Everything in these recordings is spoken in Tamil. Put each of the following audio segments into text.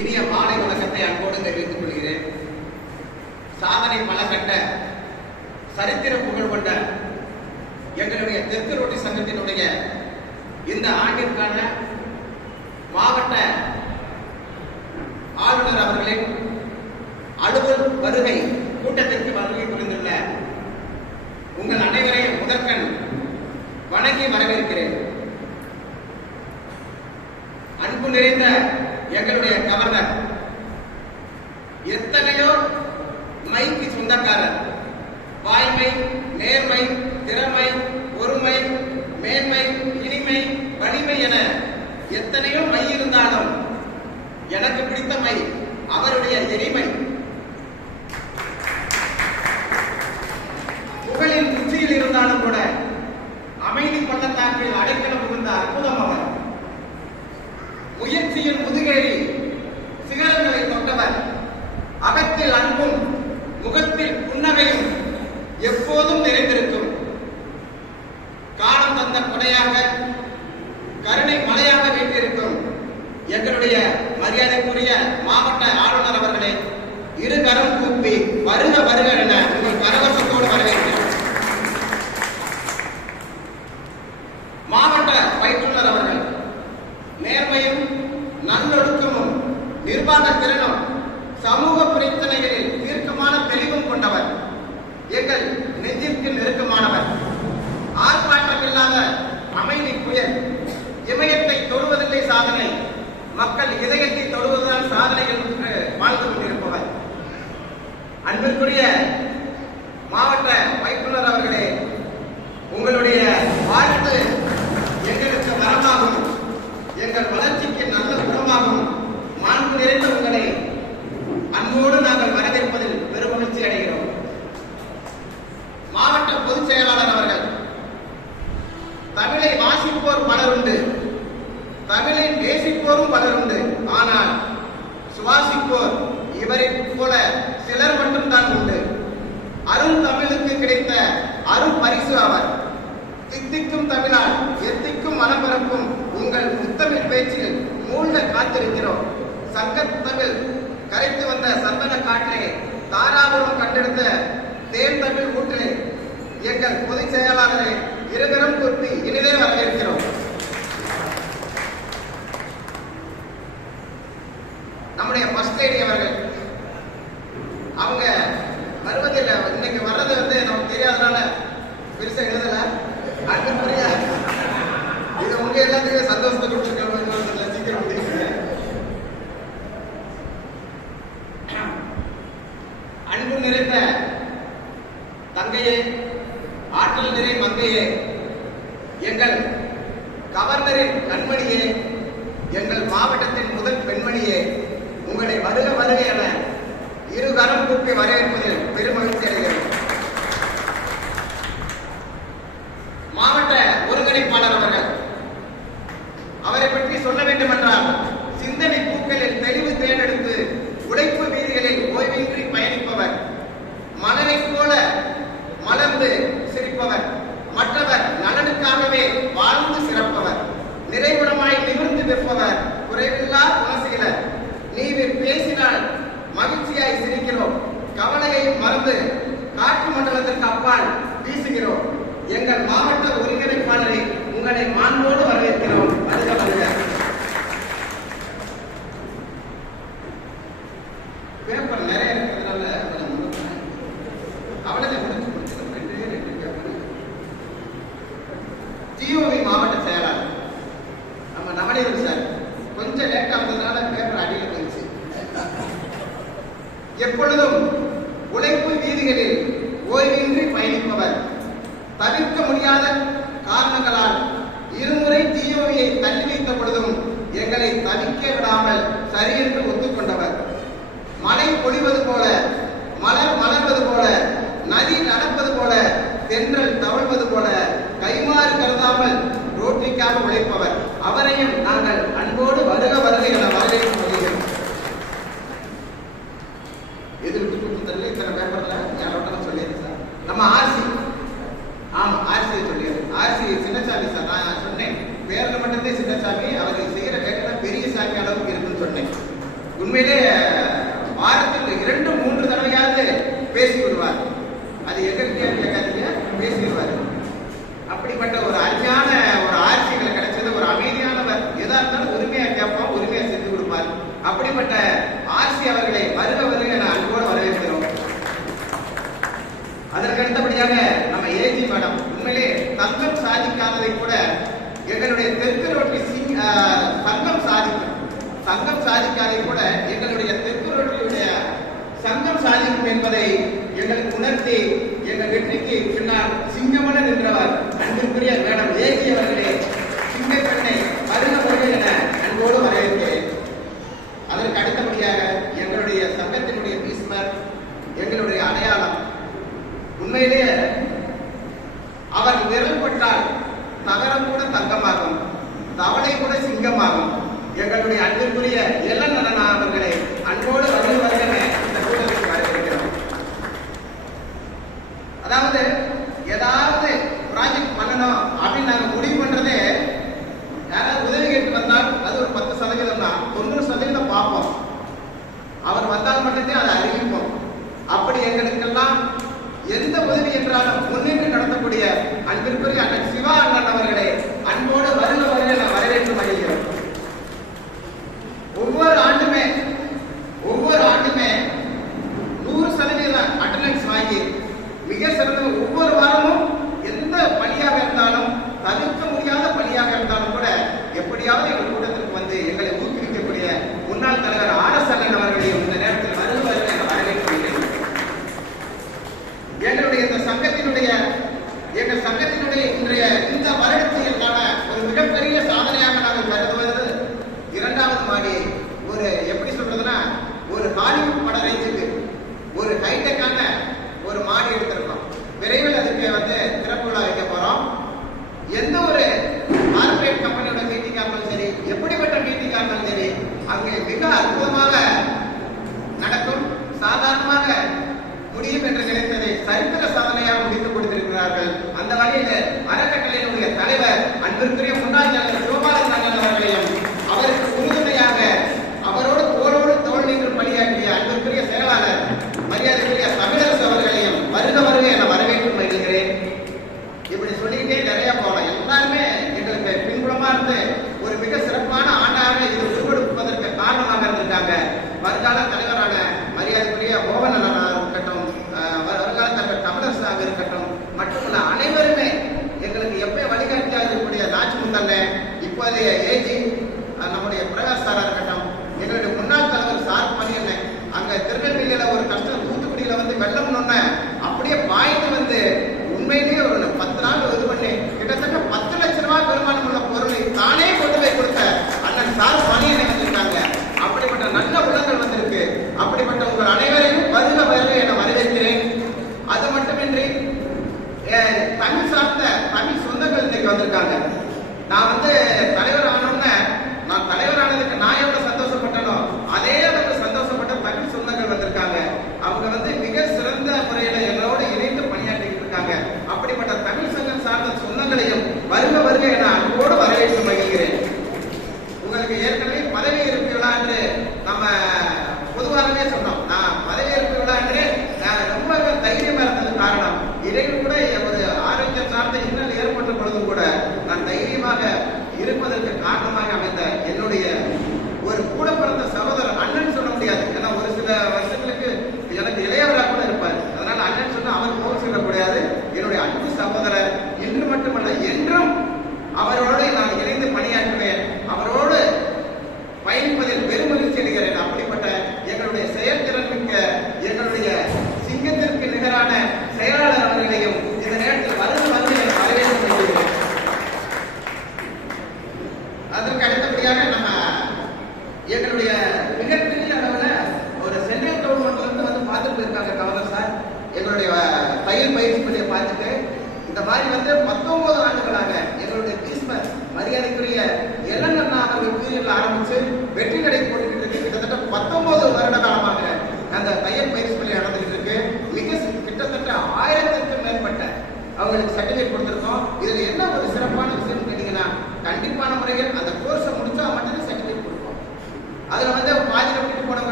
இனிய மாலை வணக்கத்தை அன்போடு தெரிவித்துக் கொள்கிறேன். சாதனை பல கட்ட சரித்திர புகழ் கொண்ட எங்களுடைய தெற்கு ரோட்டி சங்கத்தினுடைய இந்த ஆண்டிற்கான மாவட்ட ஆளுநர் அவர்களின் அலுவல் வருகை கூட்டத்திற்கு வருகை புரிந்துள்ள உங்கள் அனைவரையும் முதற்கண் வணங்கி வரவேற்கிறேன். அன்பு நிறைந்த எங்களுடைய கவர்னர். எத்தனையோ மைக்கு சொந்தக்காரர். வாய்மை நேர்மை திறமை பொறுமை மேன்மை இனிமை வலிமை என எத்தனையோ மை இருந்தாலும் எனக்கு பிடித்த மை அவருடைய எளிமை எப்போதும் நிறைந்திருக்கும். காலம் தந்த கொடையாக கருணை மலையாக வீட்டிருக்கும் எங்களுடைய மரியாதைக்குரிய மாவட்ட ஆளுநர் அவர்களே இரு கரம் கூப்பி வருக வருக என உங்கள் பரவசத்தோடு வரவேற்கிறேன். மாவட்ட பயிற்றுனர் அவர்கள் நேர்மையும் நல்லொழுக்கமும் நிர்வாக திறனும் சமூக பிரச்சனைகளில் எங்கள் நெஞ்சிற்கு நெருக்கமானவர். ஆர்ப்பாட்டம் இல்லாத அமைதி புயல் இமயத்தை தொடுவதில்லை சாதனை. மக்கள் இதயத்தை தொடுவதுதான் சாதனை என்று வாழ்ந்து கொண்டிருப்பவர். அன்பிற்குரிய மாவட்ட பயிற்றுனர் அவர்களே உங்களுடைய வாழ்த்து எங்களுக்கு வரமாகும் எங்கள் வளர்ச்சிக்கு நல்ல உரமாகும் மாண்பு நிறைந்த உங்களை அன்போடு நாங்கள் வரவேற்பதில் பெருமகிழ்ச்சி அடைகிறோம் மாவட்ட பொதுச் செயலாளர் அவர்கள் தமிழை வாசிப்போர் பலருண்டு தமிழை நேசிப்போரும் பலருண்டு ஆனால் சுவாசிப்போர் இவரை போல சிலர் மட்டும்தான் உண்டு. அருள் தமிழுக்கு கிடைத்த அருள் பரிசு அவர். தித்திக்கும் தமிழால் எத்திக்கும் மனப்பரப்பும் உங்கள் முத்தமிழ் பேச்சில் மூழ்க காத்திருக்கிறோம். சங்கத் தமிழ் கரைத்து வந்த சந்தன காற்றே தாராபுரம் கண்டெடுத்த தேன் தமிழ் ஊற்றிலே எங்கள் பொதுச் செயலாளரை இருகரம் குறித்து இனிதே வரவேற்கிறோம் நம்முடைய ஃபர்ஸ்ட் லேடி அவர்கள் அவங்க வருவதில்லை இன்னைக்கு வர்றது வந்து நமக்கு தெரியாதனால பெருசா எழுதல. அன்புக்குரிய இது உங்க எல்லாத்துக்கும் சந்தோஷத்தை கொடுத்துருக்கு சீக்கிரம் முடியுங்க அன்பு நிறைந்த தங்கையே ஆற்றல் நிறை மங்கையே எங்கள் கவர்னரின் கண்மணியே எங்கள் மாவட்டத்தின் முதல் பெண்மணியே உங்களை வருக வருக என இரு வரவேற்பதில் பெருமகிழ்ச்சி அடைகிறது. மாவட்ட ஒருங்கிணைப்பாளர் அவர்கள் அவரை பற்றி சொல்ல வேண்டும் என்றால் பேப்பர் நிறைய இருக்கிறதுனால கொஞ்சம் முடிப்பேன் அவளதை முடிச்சு கொடுத்துருக்கோம் ரெண்டே ரெண்டு பேப்பர் ஜிஓவி மாவட்ட செயலாளர். நம்ம நவநீதன் சார். கொஞ்சம் லேட் ஆகுறதுனால பேப்பர் அடியில் போயிடுச்சு. எப்பொழுதும் உழைப்பு வீதிகளில் ஓய்வின்றி பயணிப்பவர். தவிர்க்க முடியாத காரணங்களால் இருமுறை ஜிஓவியை தள்ளி வைத்த பொழுதும் எங்களை தவிக்க விடாமல் சரியென்று மழை பொழிவது போல மலர் மலர்வது போல நதி நடப்பது போல தென்றல் தவழ்வது போல கைமாறு கருதாமல் ரோட்டிக்காக உழைப்பவர். அவரையும் நாங்கள் அன்போடு வருக வருக என வரவேற்க முடியும் எதிர்ப்பு கூட்டத்தில் இத்தனை பேப்பர்ல யாரோட்டம் சொல்லியிருக்கேன் நம்ம ஆர்சி. ஆமா ஆர்சியை சொல்லியிருக்கேன் ஆர்சி சின்னசாமி சார் நான் சொன்னேன். பேரில் மட்டும்தான் சின்னசாமி அவர்கள் செய்கிற வேலை பெரிய சாமி அளவுக்கு இருக்குன்னு சொன்னேன். உண்மையிலே வரை கூட எங்களுடைய திருக்குறளுடைய சங்கம் சாதிக்கும் என்பதை எங்களுக்கு உணர்த்தி எங்கள் வெற்றிக்கு பின்னால் சிங்கமுடன் நின்றவர் அன்பிற்குரிய மேடம் ஏசி அவர்களே சிங்கப்பெண்ணை அருணமொழிகள் என அன்போடு வரவேற்கிறேன். அதற்கு அடுத்தபடியாக எங்களுடைய சங்கத்தினுடைய பீஸ்மர் எங்களுடைய அடையாளம். உண்மையிலே அவர் விரல் பட்டால் நகரம் கூட தங்கமாகும் தவளை கூட சிங்கமாகும். எங்களுடைய அன்பிற்குரிய எல்லாம் நலனா அவர்களை அன்போடு வருகை வருகிறேன் இந்த கூட்டத்தில் வரவேற்கிறோம். அதாவது ஏதாவது ப்ராஜெக்ட் பண்ணணும் அப்படின்னு நாங்க முடிவு பண்றதே யாராவது உதவி கேட்டு வந்தால் அது ஒரு பத்து சதவீதம் தான். தொண்ணூறு சதவீதம் பார்ப்போம். அவர் வந்தால் மட்டுமே அதை அறிவிப்போம். அப்படி எங்களுக்கெல்லாம் எந்த உதவி என்றாலும் முன்னின்று நடத்தக்கூடிய அன்பிற்குரிய அண்ணன் சிவா அண்ணன் இருக்கிறது ஒவ்வொரு வகையில்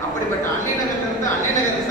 அப்படிப்பட்ட அன்னை நகரத்திலிருந்து அன்னை நகரை